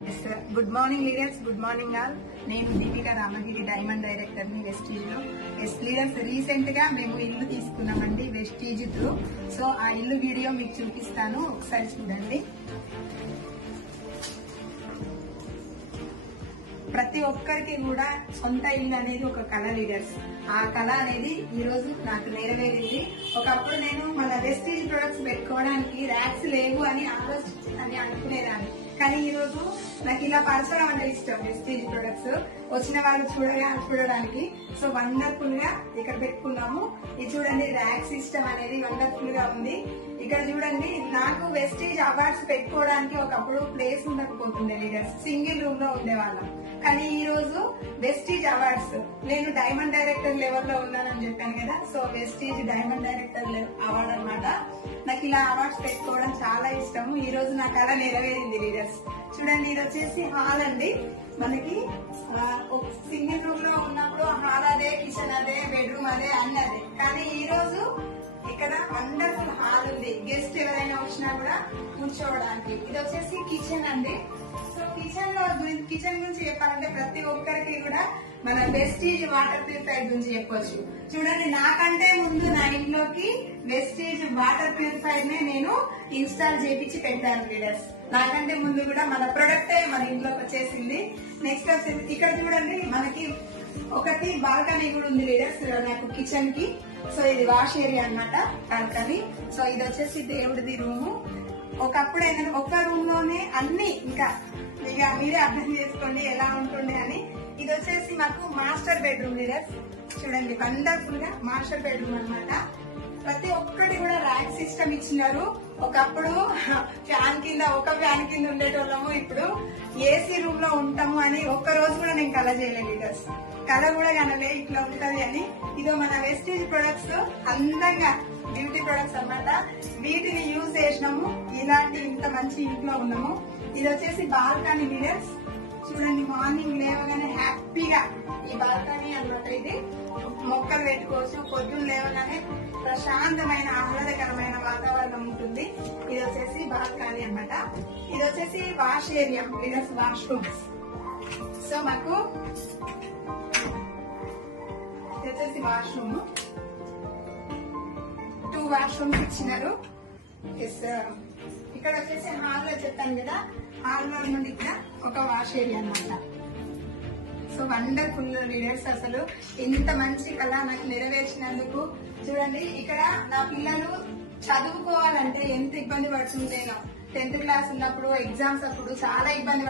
Good morning leaders, good morning all. నేను Deepika Ramagiri, diamond director ని Vestige లో. లీడర్స్, రీసెంట్ గా మేము ఇల్లు తీసుకున్నామండి వెస్టీజ్ త్రూ. సో ఆ ఇల్లు వీడియో మీకు చూపిస్తాను, ఒకసారి చూడండి. ప్రతి ఒక్కరికి కూడా సొంత ఇల్లు అనేది ఒక కళ లీడర్స్. ఆ కళ అనేది ఈ రోజు నాకు నెరవేరింది. ఒకప్పుడు నేను మన వెస్టీజ్ ప్రొడక్ట్స్ పెట్టుకోవడానికి ర్యాక్స్ లేవు అని అనుకునేదాన్ని. కానీ ఈ రోజు నాకు ఇలా పరచడం అంటే ఇష్టం. వెస్టీజ్ ప్రొడక్ట్స్ వచ్చిన వాళ్ళు చూడడానికి సో వండర్ఫుల్ గా ఇక్కడ పెట్టుకున్నాము. ఇది చూడండి, ర్యాక్ సిస్టమ్ అనేది వండర్ఫుల్ గా ఉంది. ఇక్కడ చూడండి, నాకు వెస్టీజ్ అవార్డ్స్ పెట్టుకోవడానికి ఒకప్పుడు ప్లేస్ ఉండకపోతుండే లీడర్స్, సింగిల్ రూమ్ లో ఉండేవాళ్ళం. కానీ ఈ రోజు వెస్టీజ్ అవార్డ్స్, నేను డైమండ్ డైరెక్టర్ లెవెల్ లో ఉన్నానని చెప్పాను కదా, so Vestige diamond director award అన్నమాట. నాకు ఇలా అవార్డ్స్ పెట్టుకోవడం చాలా ఇష్టం. ఈ రోజు నా కళ నెరవేరింది లీడర్స్. చూడండి, ఇది వచ్చేసి హాల్ అండి. మనకి సింగిల్ రూమ్ లో ఉన్నప్పుడు హాల్ అదే, కిచెన్ అదే, బెడ్రూమ్ అదే, అన్ని అదే. కానీ ఈ రోజు ఇక్కడ వండర్ఫుల్ హాల్ ఉంది. గెస్ట్ ఎవరైనా వచ్చినా కూడా కూర్చోవడానికి. ఇది వచ్చేసి కిచెన్ అండి. సో కిచెన్ గురించి చెప్పాలంటే ప్రతి ఒక్కరికి కూడా మన వెస్టీజ్ వాటర్ ప్యూరిఫైర్ గురించి చెప్పొచ్చు. చూడండి, నాకంటే ముందు నా ఇంట్లోకి వెస్టీజ్ వాటర్ ప్యూరిఫైర్ నే నేను ఇన్స్టాల్ చేపించి పెట్టాను లీడర్స్. నాకంటే ముందు కూడా మన ప్రొడక్టే మన ఇంట్లోకి వచ్చేసింది. నెక్స్ట్ వచ్చేసి ఇక్కడ చూడండి, మనకి ఒకటి బాల్కనీ కూడా ఉంది లీడర్స్ నాకు కిచెన్ కి. సో ఇది వాష్ ఏరియా అన్నమాట, బాల్కనీ. సో ఇది వచ్చేసి దేవుడిది రూము. ఒకప్పుడు ఏంటంటే ఒక్క రూమ్ లోనే అన్ని, ఇంకా ఇక మీరే అర్థం చేసుకోండి ఎలా ఉంటుండే అని. ఇది వచ్చేసి మాకు మాస్టర్ బెడ్రూమ్ లీడర్స్. చూడండి, వండర్ఫుల్ గా మాస్టర్ బెడ్రూమ్ అన్నమాట. ప్రతి ఒక్కటి కూడా ర్యాక్ సిస్టమ్ ఇచ్చినారు. ఒకప్పుడు ఒక ఫ్యాన్ కింద ఉండేటోళ్ళము, ఇప్పుడు ఏసీ రూమ్ లో ఉంటాము అని ఒక్క రోజు కూడా నేను కళ చేయలేదు లీడర్స్. కళ కూడా కనలే ఇట్లా ఉంటది అని. ఇదో మన వెస్టీజ్ ప్రొడక్ట్స్, అందంగా బ్యూటీ ప్రొడక్ట్స్ అన్నమాట. వీటిని యూజ్ చేసినాము, ఇలాంటి ఇంత మంచి ఇంట్లో ఉన్నాము. ఇది వచ్చేసి బాల్కనీ లీడర్స్. చూడండి, మార్నింగ్ లేవగానే హ్యాపీగా ఈ బాల్కనీ అన్నమాట. ఇది మొక్కలు పెట్టుకోవచ్చు. పొద్దున్న లేవగానే ప్రశాంతమైన ఆహ్లాదకరమైన వాతావరణం ఉంటుంది. ఇది వచ్చేసి బాల్కనీ అన్నమాట. ఇది వచ్చేసి wash area leaders, washrooms. So మాకు ఇది వచ్చేసి వాష్రూమ్, 2 వాష్రూమ్స్ ఇచ్చినారు. ఇక్కడ వచ్చేసి హాల్ లో చెప్పాను కదా, హాల్ లో నుండి ఇక్కడ ఒక వాష్ ఏరియా అన్నమాట. సో వండర్ఫుల్ లీడర్స్, అసలు ఇంత మంచి కళ నాకు నెరవేర్చినందుకు. చూడండి, ఇక్కడ నా పిల్లలు చదువుకోవాలంటే ఎంత ఇబ్బంది పడుతుందేనో. 10th క్లాస్ ఉన్నప్పుడు ఎగ్జామ్స్ అప్పుడు చాలా ఇబ్బంది